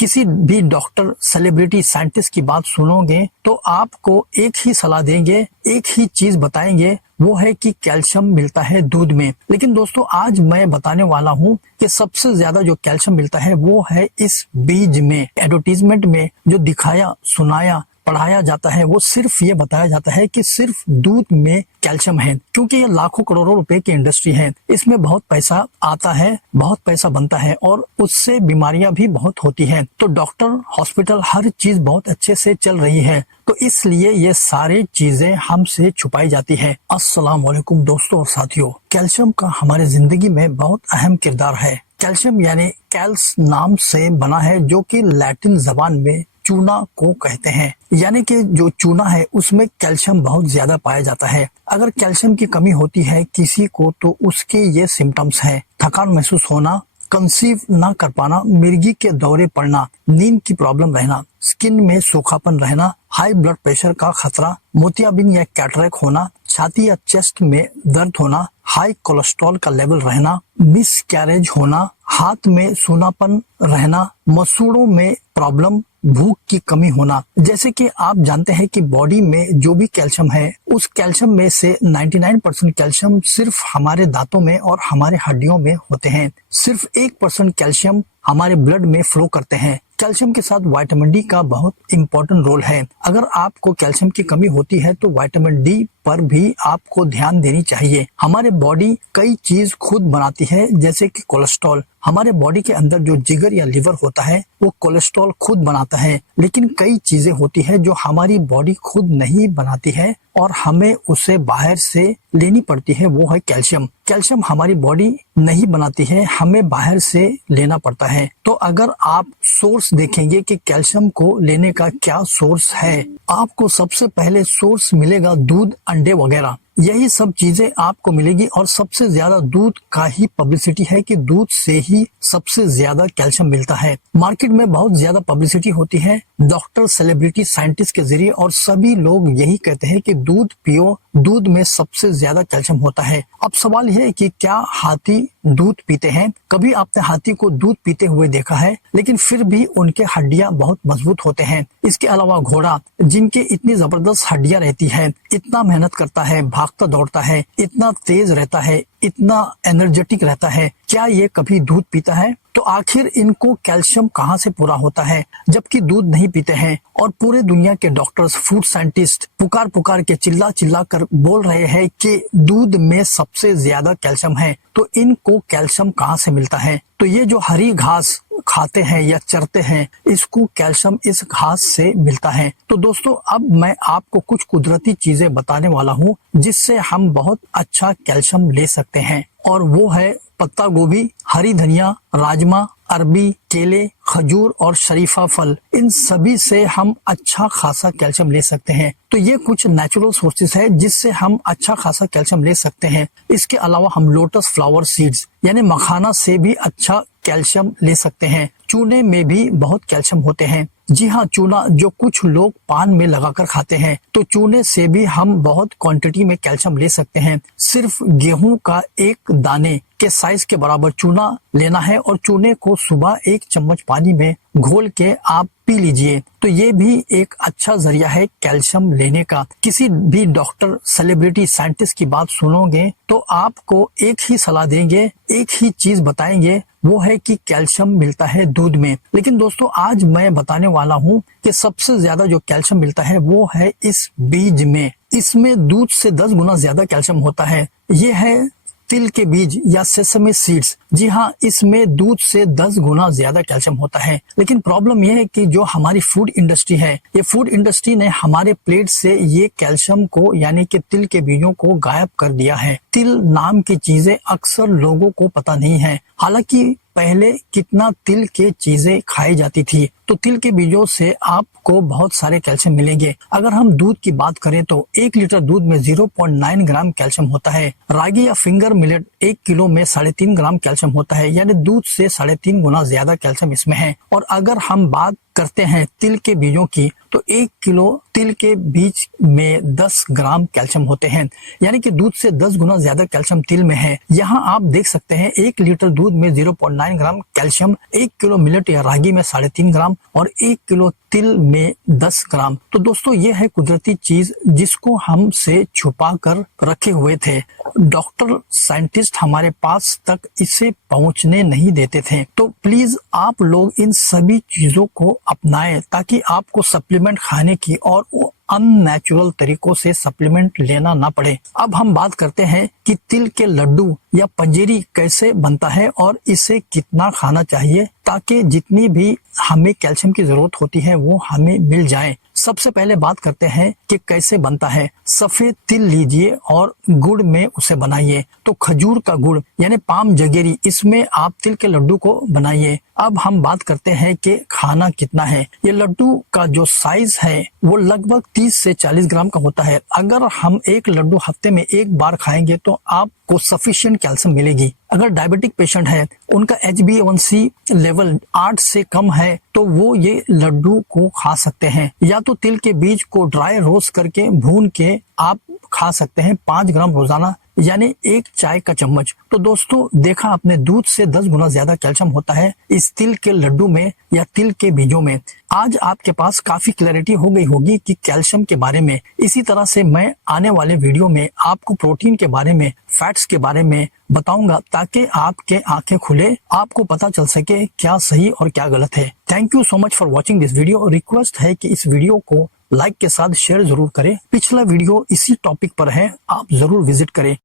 किसी भी doctor, celebrity, scientist की बात सुनोगे तो आपको एक ही सलाह देंगे, एक ही चीज बताएंगे, वो है कि कैल्शियम मिलता है दूध में। लेकिन दोस्तों आज मैं बताने वाला हूँ कि सबसे ज्यादा जो कैल्शियम मिलता है वो है इस बीज में। एडवर्टीजमेंट में जो दिखाया, सुनाया, पढ़ाया जाता है वो सिर्फ ये बताया जाता है कि सिर्फ दूध में कैल्शियम है, क्योंकि ये लाखों करोड़ों रुपए की इंडस्ट्री है। इसमें बहुत पैसा आता है, बहुत पैसा बनता है और उससे बीमारियां भी बहुत होती हैं। तो डॉक्टर, हॉस्पिटल, हर चीज बहुत अच्छे से चल रही है, तो इसलिए ये सारी चीजें हमसे छुपाई जाती है। अस्सलाम वालेकुम दोस्तों और साथियों, कैल्शियम का हमारे जिंदगी में बहुत अहम किरदार है। कैल्शियम यानी कैल्स नाम से बना है, जो कि लैटिन जबान में चूना को कहते हैं। यानी कि जो चूना है उसमें कैल्शियम बहुत ज्यादा पाया जाता है। अगर कैल्शियम की कमी होती है किसी को तो उसके ये सिम्टम्स हैं: थकान महसूस होना, कंसीव ना कर पाना, मिर्गी के दौरे पड़ना, नींद की प्रॉब्लम रहना, स्किन में सूखापन रहना, हाई ब्लड प्रेशर का खतरा, मोतियाबिंद या कैटरेक्ट होना, छाती या चेस्ट में दर्द होना, हाई कोलेस्ट्रॉल का लेवल रहना, मिसकैरेज होना, हाथ में सूनापन रहना, मसूड़ों में प्रॉब्लम, भूख की कमी होना। जैसे कि आप जानते हैं कि बॉडी में जो भी कैल्शियम है उस कैल्शियम में से 99% कैल्शियम सिर्फ हमारे दांतों में और हमारे हड्डियों में होते हैं। सिर्फ 1% कैल्शियम हमारे ब्लड में फ्लो करते हैं। कैल्शियम के साथ विटामिन डी का बहुत इंपॉर्टेंट रोल है। अगर आपको कैल्शियम की कमी होती है तो विटामिन डी पर भी आपको ध्यान देनी चाहिए। हमारे बॉडी कई चीज खुद बनाती है, जैसे कि कोलेस्ट्रॉल। हमारे बॉडी के अंदर जो जिगर या लिवर होता है वो कोलेस्ट्रॉल खुद बनाता है, लेकिन कई चीजें होती है जो हमारी बॉडी खुद नहीं बनाती है और हमें उसे बाहर से लेनी पड़ती है, वो है कैल्शियम। कैल्शियम हमारी बॉडी नहीं बनाती है, हमें बाहर से लेना पड़ता है। तो अगर आप सोर्स देखेंगे कि कैल्शियम को लेने का क्या सोर्स है, आपको सबसे पहले सोर्स मिलेगा दूध, अंडे वगैरह, यही सब चीजें आपको मिलेगी। और सबसे ज्यादा दूध का ही पब्लिसिटी है कि दूध से ही सबसे ज्यादा कैल्शियम मिलता है। मार्केट में बहुत ज्यादा पब्लिसिटी होती है डॉक्टर, सेलिब्रिटी, साइंटिस्ट के जरिए, और सभी लोग यही कहते हैं कि दूध पियो, दूध में सबसे ज्यादा कैल्शियम होता है। अब सवाल यह है कि क्या हाथी दूध पीते हैं? कभी आपने हाथी को दूध पीते हुए देखा है? लेकिन फिर भी उनके हड्डियां बहुत मजबूत होते हैं। इसके अलावा घोड़ा, जिनके इतनी जबरदस्त हड्डियां रहती है, इतना मेहनत करता है, भागता दौड़ता है, इतना तेज रहता है, इतना एनर्जेटिक रहता है, क्या ये कभी दूध पीता है? तो आखिर इनको कैल्शियम कहाँ से पूरा होता है जबकि दूध नहीं पीते हैं? और पूरे दुनिया के डॉक्टर्स, फूड साइंटिस्ट पुकार पुकार के, चिल्ला चिल्ला कर बोल रहे हैं कि दूध में सबसे ज्यादा कैल्शियम है। तो इनको कैल्शियम कहाँ से मिलता है? तो ये जो हरी घास खाते हैं या चरते हैं, इसको कैल्शियम इस घास से मिलता है। तो दोस्तों अब मैं आपको कुछ कुदरती चीजें बताने वाला हूँ जिससे हम बहुत अच्छा कैल्शियम ले सकते हैं, और वो है पत्ता गोभी, हरी धनिया, राजमा, अरबी, केले, खजूर और शरीफा फल। इन सभी से हम अच्छा खासा कैल्शियम ले सकते हैं। तो ये कुछ नेचुरल सोर्सेस है जिससे हम अच्छा खासा कैल्शियम ले सकते हैं। इसके अलावा हम लोटस फ्लावर सीड्स यानी मखाना से भी अच्छा कैल्शियम ले सकते हैं। चूने में भी बहुत कैल्शियम होते हैं। जी हाँ, चूना जो कुछ लोग पान में लगाकर खाते हैं, तो चूने से भी हम बहुत क्वांटिटी में कैल्शियम ले सकते हैं। सिर्फ गेहूं का एक दाने के साइज के बराबर चूना लेना है और चूने को सुबह 1 चम्मच पानी में घोल के आप पी लीजिए। तो ये भी एक अच्छा जरिया है कैल्शियम लेने का। किसी भी डॉक्टर, सेलिब्रिटी, साइंटिस्ट की बात सुनोगे तो आपको एक ही सलाह देंगे, एक ही चीज बताएंगे, वो है कि कैल्शियम मिलता है दूध में। लेकिन दोस्तों आज मैं बताने वाला हूँ कि सबसे ज्यादा जो कैल्शियम मिलता है वो है इस बीज में। इसमें दूध से 10 गुना ज्यादा कैल्शियम होता है। ये है तिल के बीज या सेसमे सीड्स। जी हाँ, इसमें दूध से 10 गुना ज्यादा कैल्शियम होता है। लेकिन प्रॉब्लम यह है कि जो हमारी फूड इंडस्ट्री है, ये फूड इंडस्ट्री ने हमारे प्लेट से ये कैल्शियम को यानी कि तिल के बीजों को गायब कर दिया है। तिल नाम की चीजें अक्सर लोगों को पता नहीं है। हालांकि पहले कितना तिल के चीजें खाई जाती थी, तो तिल के बीजों से आपको बहुत सारे कैल्शियम मिलेंगे। अगर हम दूध की बात करें तो 1 लीटर दूध में 0.9 ग्राम कैल्शियम होता है। रागी या फिंगर मिलेट 1 किलो में 3.5 ग्राम कैल्शियम होता है, यानी दूध से 3.5 गुना ज्यादा कैल्शियम इसमें है। और अगर हम बात करते हैं तिल के बीजों की, तो 1 किलो तिल के बीज में 10 ग्राम कैल्शियम होते हैं, यानी कि दूध से 10 गुना ज्यादा कैल्शियम तिल में है। यहाँ आप देख सकते हैं 1 लीटर दूध में 0.9 ग्राम कैल्शियम, 1 किलो मिलेट या रागी में 3.5 ग्राम और 1 किलो तिल में 10 ग्राम। तो दोस्तों ये है कुदरती चीज जिसको हमसे छुपा कर रखे हुए थे। डॉक्टर साइंटिस्ट हमारे पास तक इसे पहुंचने नहीं देते थे। तो प्लीज आप लोग इन सभी चीजों को अपनाएं ताकि आपको सप्लीमेंट खाने की और अननेचुरल तरीकों से सप्लीमेंट लेना ना पड़े। अब हम बात करते हैं कि तिल के लड्डू या पंजेरी कैसे बनता है और इसे कितना खाना चाहिए ताकि जितनी भी हमें कैल्शियम की जरूरत होती है वो हमें मिल जाए। सबसे पहले बात करते हैं कि कैसे बनता है। सफेद तिल लीजिए और गुड़ में उसे बनाइए। तो खजूर का गुड़ यानी पाम जगेरी, इसमें आप तिल के लड्डू को बनाइए। अब हम बात करते हैं कि खाना कितना है। ये लड्डू का जो साइज है वो लगभग 30 से 40 ग्राम का होता है। अगर हम एक लड्डू हफ्ते में एक बार खाएंगे तो आपको सफिशिएंट कैल्शियम मिलेगी। अगर डायबिटिक पेशेंट है, उनका HbA1c लेवल 8 से कम है तो वो ये लड्डू को खा सकते हैं। या तो तिल के बीज को ड्राई रोस्ट करके भून के आप खा सकते हैं 5 ग्राम रोजाना, यानी 1 चाय का चम्मच। तो दोस्तों देखा आपने, दूध से 10 गुना ज्यादा कैल्शियम होता है इस तिल के लड्डू में या तिल के बीजों में। आज आपके पास काफी क्लैरिटी हो गई होगी कि कैल्शियम के बारे में। इसी तरह से मैं आने वाले वीडियो में आपको प्रोटीन के बारे में, फैट्स के बारे में बताऊंगा ताकि आपके आंखें खुले, आपको पता चल सके क्या सही और क्या गलत है। Thank you so much for watching this video. Request है कि इस वीडियो को लाइक के साथ शेयर जरूर करें। पिछला वीडियो इसी टॉपिक पर है, आप जरूर विजिट करें।